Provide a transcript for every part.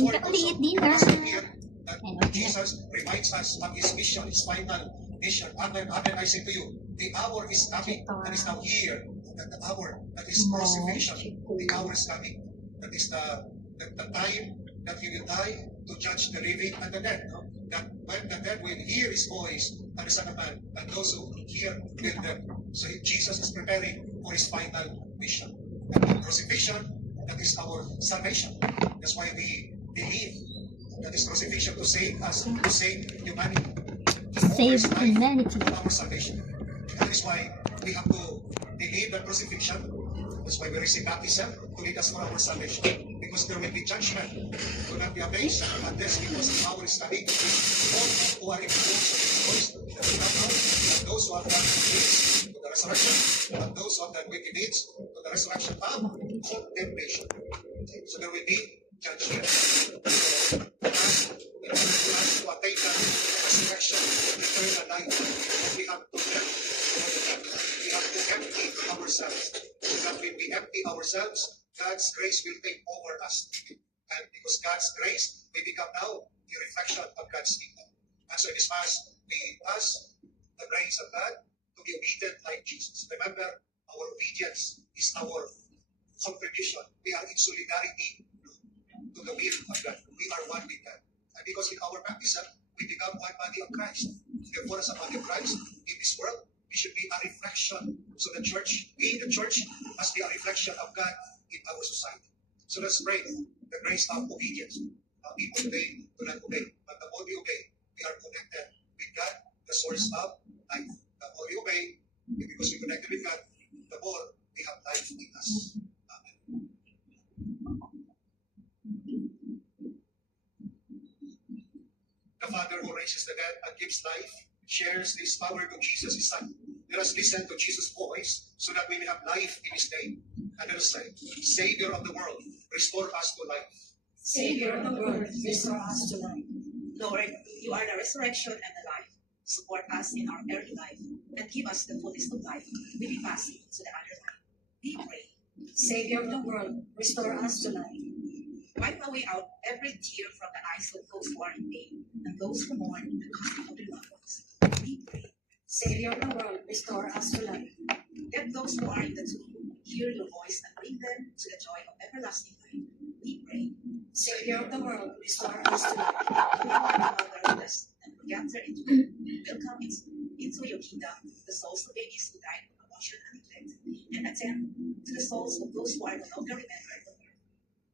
Before it also, let us hear that Jesus reminds us of his mission, his final mission. Amen, amen, I say to you, the hour is coming and is now here. That the hour that is crucifixion, the hour is coming. That is the time that he will die to judge the living and the dead. No? That when the dead will hear his voice and the Son of Man, and those who hear will them. So Jesus is preparing for his final mission. And the crucifixion, that is our salvation. That's why we believe that is crucifixion to save us, to save humanity. To save humanity. Our salvation. And that is why we have to believe the crucifixion. That's why we receive baptism to lead us for our salvation. Because there will be judgment. Do not be amazed at this, because the hour is coming. All who are in the voice that we have now, and those who have done deeds to the resurrection, and those who have done wicked deeds to the resurrection of condemnation. So there will be judgment. So in order for us to attain that resurrection, eternal life, we have to empty ourselves. So that when we empty ourselves, God's grace will take over us. And because God's grace, we become now the reflection of God's kingdom. And so in this Mass, we ask the grace of God to be obedient like Jesus. Remember, our obedience is our contribution. We are in solidarity to the will of God. We are one with God. And because in our baptism, we become one body of Christ. Therefore, as a body of Christ in this world, we should be a reflection. So the church, we, the church, must be a reflection of God in our society. So let's pray the grace of obedience. People today do not obey, but the more we obey, we are connected with God, the source of life. The more we obey, because we connected with God, the more we have life in us. Amen. The Father who raises the dead and gives life shares this power to Jesus, his Son. Let us listen to Jesus' voice so that we may have life in his name. And let us say, Savior of the world, restore us to life. Savior of the world, restore us to life. Lord, you are the resurrection and the life. Support us in our early life and give us the fullness of life. We be passing to the other life. We pray. Savior of the world, restore us to life. Wipe away out every tear from the eyes of those who are in pain and those who mourn the passing of their loved ones. We pray. Savior of the world, restore us to life. Let those who are in the tomb hear your voice and bring them to the joy of everlasting life. We pray. Savior of the world, restore us to life. Whoever blessed and enter into welcome into your kingdom the souls of babies who died of abortion and neglect, and attend to the souls of those who are no longer remembered of earth.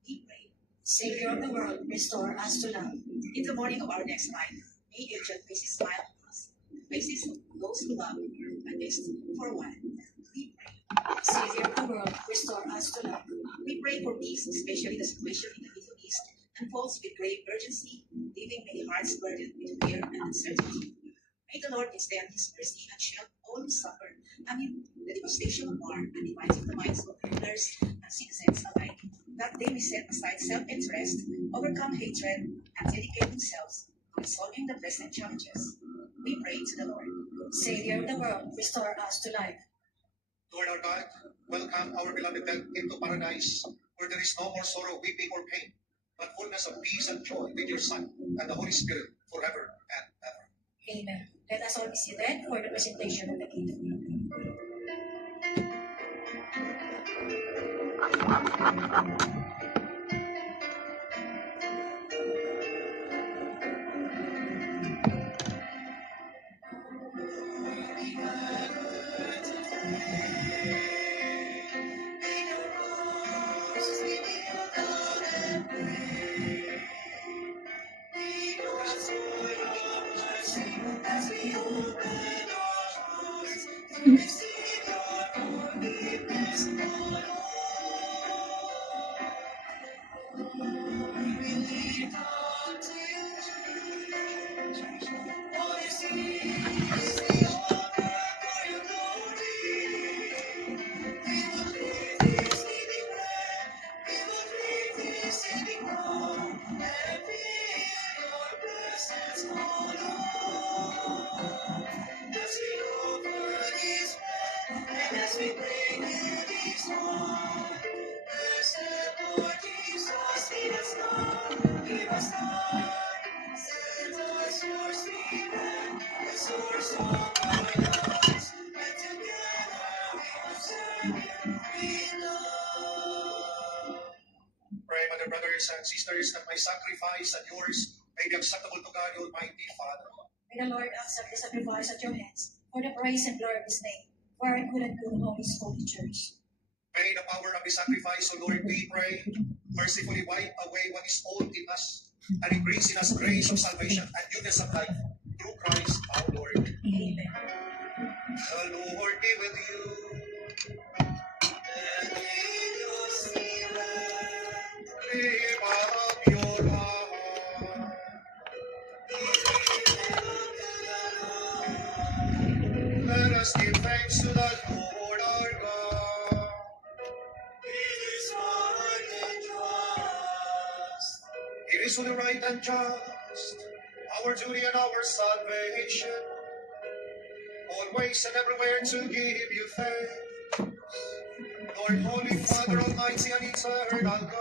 We pray. Savior of the world, restore us to life. In the morning of our next life, may angel faces smile on us, faces of those who love and best for one. We pray. Savior of the world, restore us to life. We pray for peace, especially the situation in the Middle East, unfolds with grave urgency, leaving many hearts burdened with fear and uncertainty. May the Lord extend his mercy and shield all who suffer amid the devastation of war, and enlighten the minds of rulers and citizens alike, that they may set aside self-interest, overcome hatred, and dedicate themselves to resolving the present challenges. We pray to the Lord. Savior of the world, restore us to life. Lord our God, welcome our beloved dead into paradise, where there is no more sorrow, weeping, or pain, but fullness of peace and joy with your Son and the Holy Spirit forever and ever. Amen. Let us all be seated for the presentation of the kingdom. Pray, my dear brothers and sisters, that my sacrifice and yours may be acceptable to God, the Almighty Father. May the Lord accept the sacrifice at your hands for the praise and glory of His name, for our good and good of His holy church. May the power of the sacrifice, O Lord, we pray, mercifully wipe away what is old in us, and increase in us grace of salvation and newness of life, through Christ our Lord. Amen. The Lord be with you. And with your spirit. Lift up your heart. Let us give thanks to the Lord our God. It is right and just. It is only right and just, our duty and our salvation, always and everywhere to give you thanks. Lord, Holy Father, Almighty and Eternal God,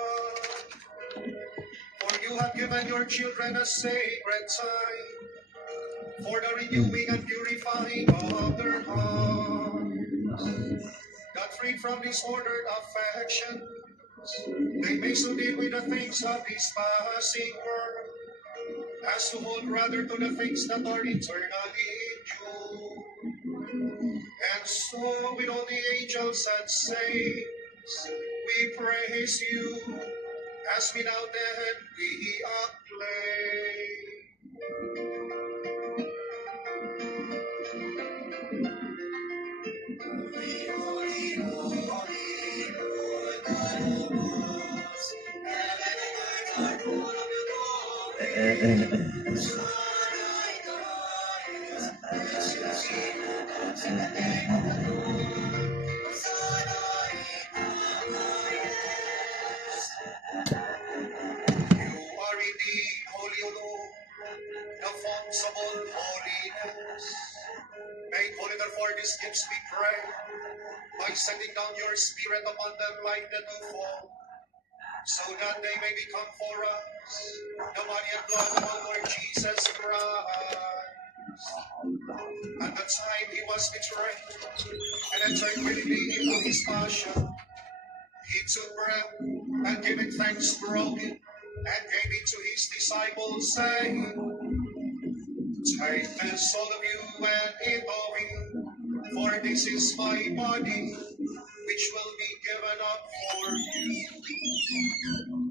for you have given your children a sacred time for the renewing and purifying of their hearts, that free from disordered affections, they may so deal with the things of this passing world, as to hold rather to the things that are eternally true. And so, with all the angels and saints, we praise you, as we now then we acclaim. Holy, holy, holy, Lord God of hosts, heaven and earth are full of your glory. Shaddai, the highest, precious He who comes in the name of the Lord. Hosanna in the highest. You are indeed holy, O Lord, the fonts of all holiness. Make holy therefore these gifts, we pray, by sending down your Spirit upon them like the dewfall, so that they may become for us the body and blood of our Lord Jesus Christ. At the time he was betrayed and entered willingly into his passion, he took bread and giving thanks broken and gave it to his disciples, saying, Take this, all of you, and eat of it, for this is my body, which will be given up for you.